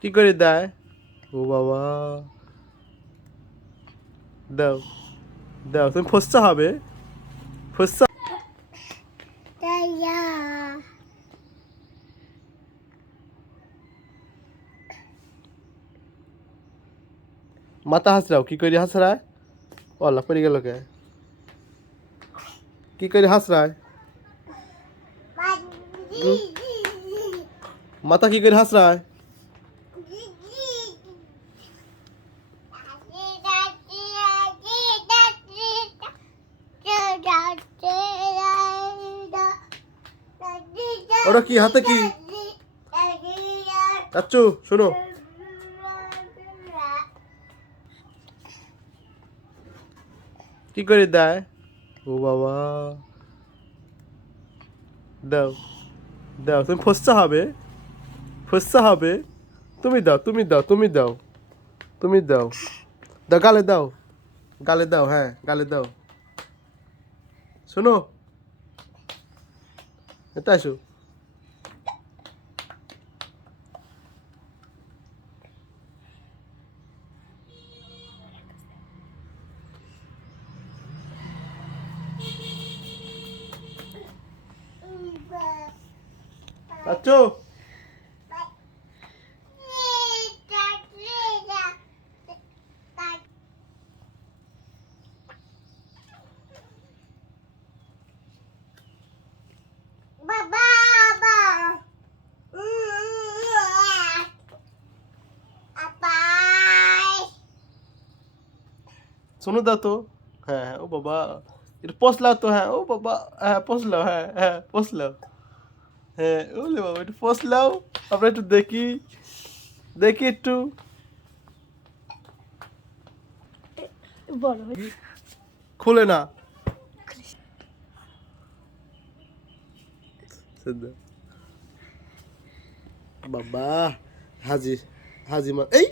কি করে দেয়? ও বাবা, দাও দাও, তুমি ফসতে হবে, ফসতে। মাথা হাসরাও, কি করে হাসরায়? ওলা পড়ে গেল কে? কি করে হাসরায়? মাথা কি করে হাসরায়? ওটা কি হাতে কি? চাচ্চু শোনো, কি করে দেয়? ও বাবা, দাও দাও, তুমি ফসতে হবে, ফসতে হবে। তুমি দাও, তুমি দাও, তুমি দাও, তুমি দাও, দাও গালে দাও, গালে দাও, হ্যাঁ গালে দাও। শোনো, এটা আসো। চাচ্চু, শোনো দাও তো, হ্যাঁ হ্যাঁ, ও বাবা, এটা পশলাও তো, হ্যাঁ ও বাবা, হ্যাঁ পশলাও, হ্যাঁ হ্যাঁ পশলাও, হ্যাঁ ওলে বাবা, একটু পশলাও, আমরা একটু দেখি, দেখি একটু। বড় খুলে না, বাবা, হাজি, হাজি মা, এই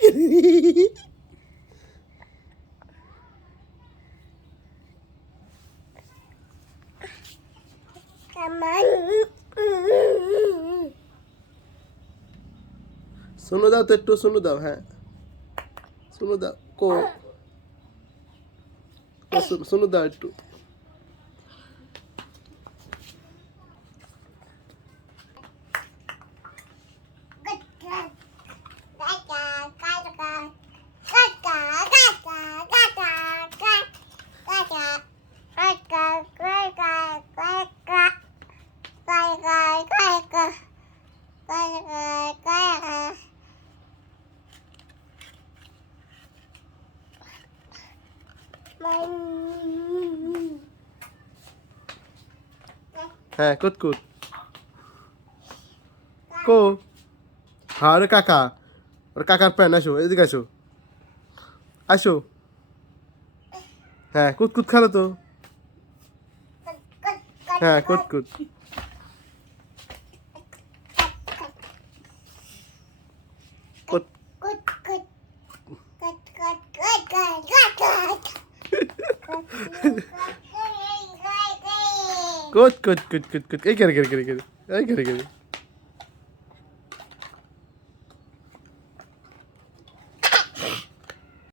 শোনো দাও তো একটু, শোনো দাও, হ্যাঁ শোনো দাও, কো শোনো দাও একটু। হ্যাঁ কুতকুত কো, হ্যাঁ রে কাকা, ওর কাকার প্যান, আসো এদিকে আসো, আসো, হ্যাঁ কুতকুত খেলো তো, হ্যাঁ কুতকুত, কুত কুত কুত কুত কুত, এই করে করে করে করে, এই করে করে।